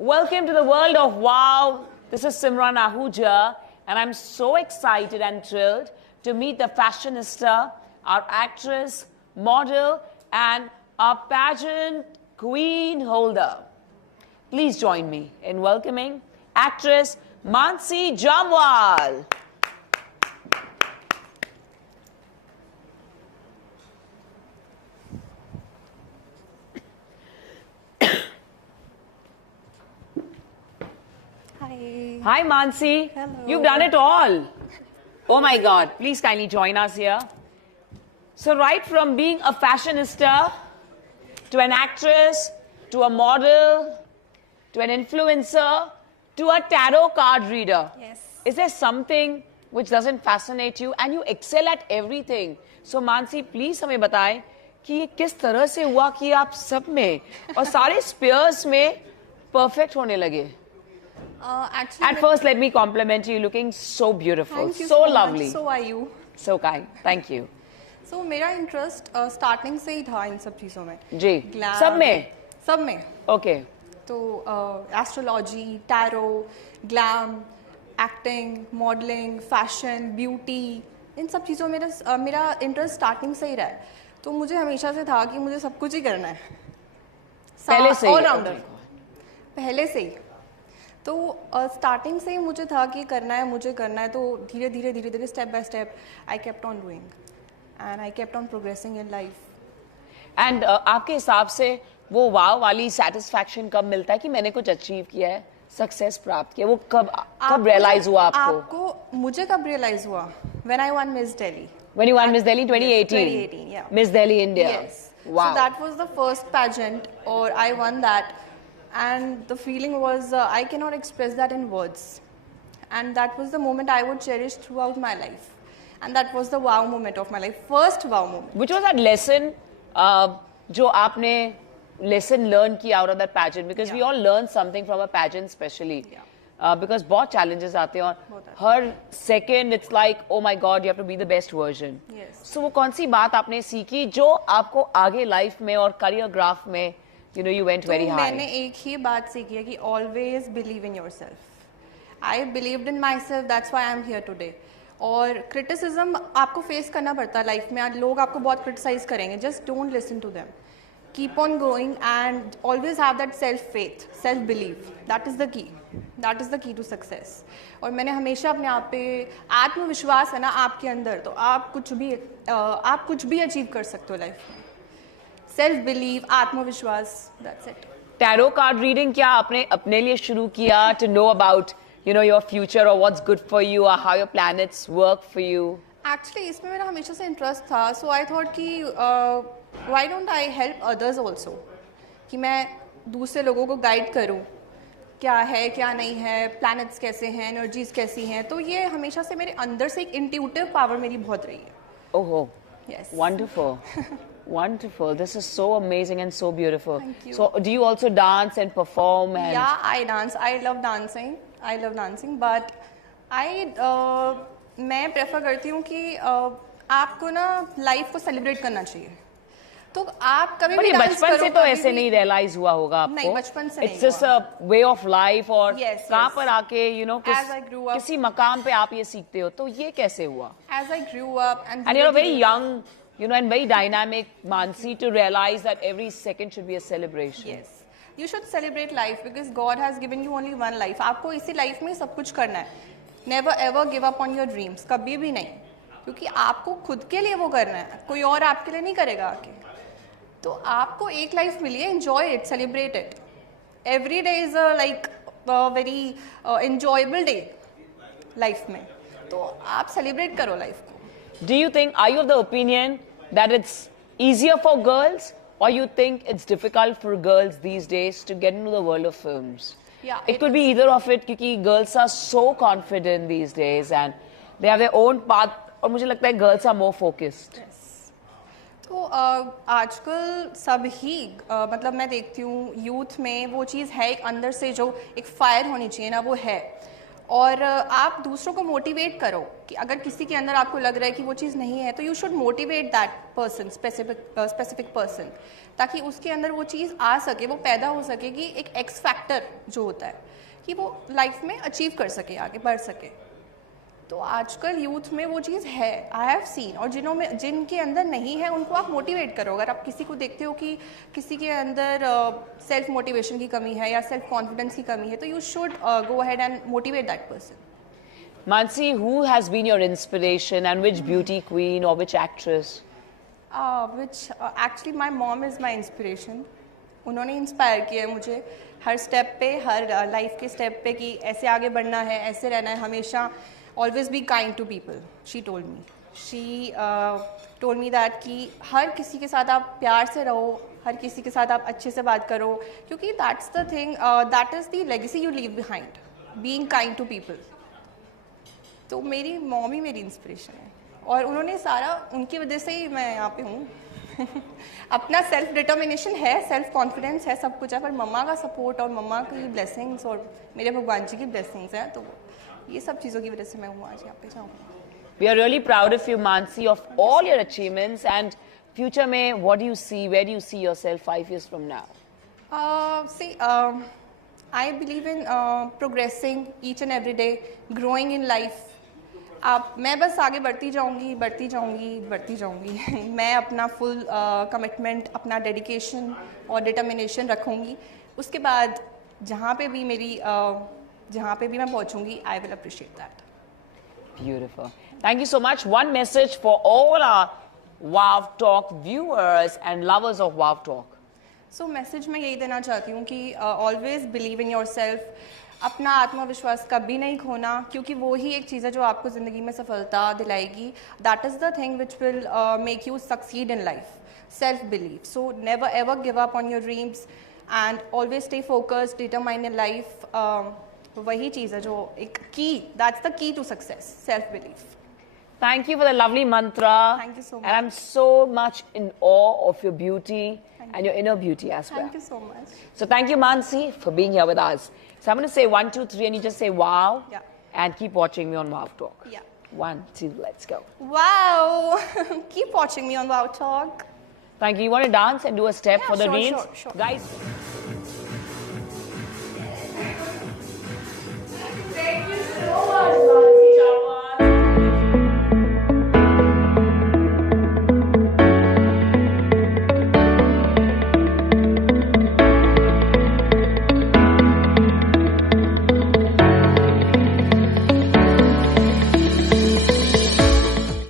Welcome to the world of wow. This is Simran Ahuja, and I'm so excited and thrilled to meet the fashionista, our actress, model, and our pageant queen holder. Please join me in welcoming actress Mansi Jamwal. Hi, Mansi. Hello. You've done it all. Oh my God. Please kindly join us here. So, right from being a fashionista to an actress to a model to an influencer to a tarot card reader. Yes. Is there something which doesn't fascinate you and you excel at everything? So, Mansi, please हमें बताएं कि ये किस तरह से हुआ कि आप सब में और सारे स्पेयर्स में परफेक्ट होने लगे? Actually, At first, let me compliment you. Looking so beautiful, thank you so so lovely, much. So are you. so kind. Thank you. So मेरा इंटरेस्ट स्टार्टिंग से ही था इन सब चीज़ों में. जी. Glam, सब में? सब में. Okay. तो astrology, tarot, glam, acting, modelling, fashion, beauty, इन सब चीज़ों में मेरा इंटरेस्ट स्टार्टिंग से ही रहा है. तो मुझे हमेशा से था कि मुझे सब कुछ ही करना है. पहले से ही? ऑलराउंडर. पहले से ही. तो स्टार्टिंग से ही मुझे था कि करना है, मुझे करना है. तो धीरे धीरे step by step I kept on doing and I kept on progressing in life. And आपके हिसाब से वो वाव वाली सेटिस्फैक्शन कब मिलता है कि मैंने कुछ अचीव किया है, सक्सेस प्राप्त किया? वो कब रियलाइज हुआ आपको? मुझे कब रियलाइज हुआ? When I one miss Delhi. When you won Miss Delhi 2018? 2018, yeah. Miss Delhi India. Yes. Wow. So that was the first pageant, or I won that, and the feeling was I cannot express that in words, and that was the moment I would cherish throughout my life, and that was the wow moment of my life, first wow moment. Which was that lesson जो आपने lesson learn किया out of that pageant? Because we all learn something from a pageant especially. Yeah. Because बहुत challenges आते हैं और हर second it's like oh my god you have to be the best version. Yes. So वो कौन सी बात आपने सीखी जो आपको आगे life में और career graph में you went very high? मैंने एक ही बात सीखी है कि always believe in yourself. I believed in myself, that's why I'm here today. और criticism आपको face करना पड़ता है life में. लोग आपको बहुत criticize करेंगे. Just don't listen to them. Keep on going and always have that self-faith, self-belief. That is the key. That is the key to success. और मैंने हमेशा अपने आप पे आत्मविश्वास है ना आपके अंदर, तो आप कुछ भी अचीव कर सकते हो लाइफ में. सेल्फ बिलीव, आत्मविश्वास, that's it. Tarot card reading क्या आपने अपने लिए शुरू किया to know about your future or what's good for you or how your planets work for you? Actually इसमें मेरा हमेशा से इंटरेस्ट था, so I thought कि why don't I help others also, कि मैं दूसरे लोगों को गाइड करूं क्या है क्या नहीं है, प्लैनेट्स कैसे हैं, एनर्जीज कैसी हैं. तो ये हमेशा से मेरे अंदर से एक इंट्यूटिव पावर मेरी बहुत रही है. Oh, yes. Wonderful. Wonderful. This is so amazing and so beautiful. Thank you. So, do you also dance and perform? And Yeah, I dance. I love dancing. But मैं प्रेफर करती हूँ कि आपको ना लाइफ को सेलिब्रेट करना चाहिए. तो आप कभी भी डांस बचपन से तो ऐसे नहीं रियलाइज हुआ होगा आपको? नहीं, बचपन से नहीं. It's just a way of life और कहाँ पर आके As I grew up, किसी मकाम पे आप ये सीखते हो, तो ये कैसे हुआ? As I grew up and you're very young, and very dynamic, Mansi, to realize that every second should be a celebration. Yes. You should celebrate life because God has given you only one life. आपको इसी life में सब कुछ करना है. Never ever give up on your dreams. कभी भी नहीं. क्योंकि आपको खुद के लिए वो करना है. कोई और आपके लिए नहीं करेगा आके. तो आपको एक लाइफ मिली है. Enjoy it, celebrate it. Every day is a very enjoyable day life में. तो आप सेलिब्रेट करो लाइफ को. Do you think, are you of the opinion that it's easier for girls or you think it's difficult for girls these days to get into the world of films? Yeah, it could be either of it क्योंकि girls are so confident these days and they have their own path और मुझे लगता है girls are more focused. Yes. तो आजकल सब ही मतलब मैं देखती हूँ यूथ में वो चीज़ है एक अंदर से जो एक फायर होनी चाहिए ना वो है. और आप दूसरों को मोटिवेट करो कि अगर किसी के अंदर आपको लग रहा है कि वो चीज़ नहीं है तो you should motivate that person, specific person, ताकि उसके अंदर वो चीज़ आ सके, वो पैदा हो सके कि एक एक्स फैक्टर जो होता है कि वो लाइफ में अचीव कर सके, आगे बढ़ सके। तो आजकल यूथ में वो चीज़ है, आई हैव सीन। और जिनके अंदर नहीं है उनको आप मोटिवेट करो। अगर आप किसी को देखते हो कि किसी के अंदर सेल्फ मोटिवेशन की कमी है या सेल्फ कॉन्फिडेंस की कमी है, तो you should go ahead and motivate that person. Mansi, who has been your inspiration and which beauty queen or which actress? Actually my mom is my inspiration. उन्होंने inspire किया है मुझे हर स्टेप पे, हर life के स्टेप पे कि ऐसे आगे बढ़ना है, ऐसे रहना है हमेशा। Always be kind to people, she told me. She told me that कि हर किसी के साथ आप प्यार से रहो, हर किसी के साथ आप अच्छे से बात करो, क्योंकि that's the thing, that is the legacy you leave behind, being kind to people. तो मेरी मॉम ही मेरी इंस्पिरेशन है और उन्होंने सारा, उनकी वजह से ही मैं यहाँ पे हूँ। अपना सेल्फ डिटर्मिनेशन है, सेल्फ कॉन्फिडेंस है, सब कुछ है, पर मम्मा का सपोर्ट और मम्मा की ब्लेसिंग्स और मेरे भगवान जी की ब्लेसिंग्स हैं, तो ये सब चीज़ों की वजह से मैं हूँ आज यहाँ पे जाऊँगी। We are really proud of you, Mansi, of all your achievements and future में what do you see, where do you see yourself 5 years from now? I believe in progressing each and every day, growing in life. मैं बस आगे बढ़ती जाऊँगी। मैं अपना full commitment, अपना dedication और डिटर्मिनेशन रखूँगी। उसके बाद जहाँ पे भी मैं पहुँचूँगी, I will appreciate that. Beautiful. Thank you so much. One message for all our Wow Talk viewers and lovers of Wow Talk. So message मैं यही देना चाहती हूँ कि always believe in your self. अपना आत्मविश्वास कभी नहीं खोना, क्योंकि वो ही एक चीज़ है जो आपको ज़िंदगी में सफलता दिलाएगी। That is the thing which will make you succeed in life, self believe. So never ever give up on your dreams and always stay focused, determine in life. वही चीज़ है जो एक key, that's the key to success, self believe. Thank you for the lovely mantra. Thank you so much. And I'm so much in awe of your beauty and your inner beauty as well. Thank you so much. So thank you, Mansi, for being here with us. So I'm going to say 1, 2, 3 and you just say wow. Yeah. And keep watching me on Wow Talk. Yeah. 1, 2, let's go. Wow. Keep watching me on Wow Talk. Thank you. You want to dance and do a step Yeah, for the sure, reels? sure. Guys. Thank you so much.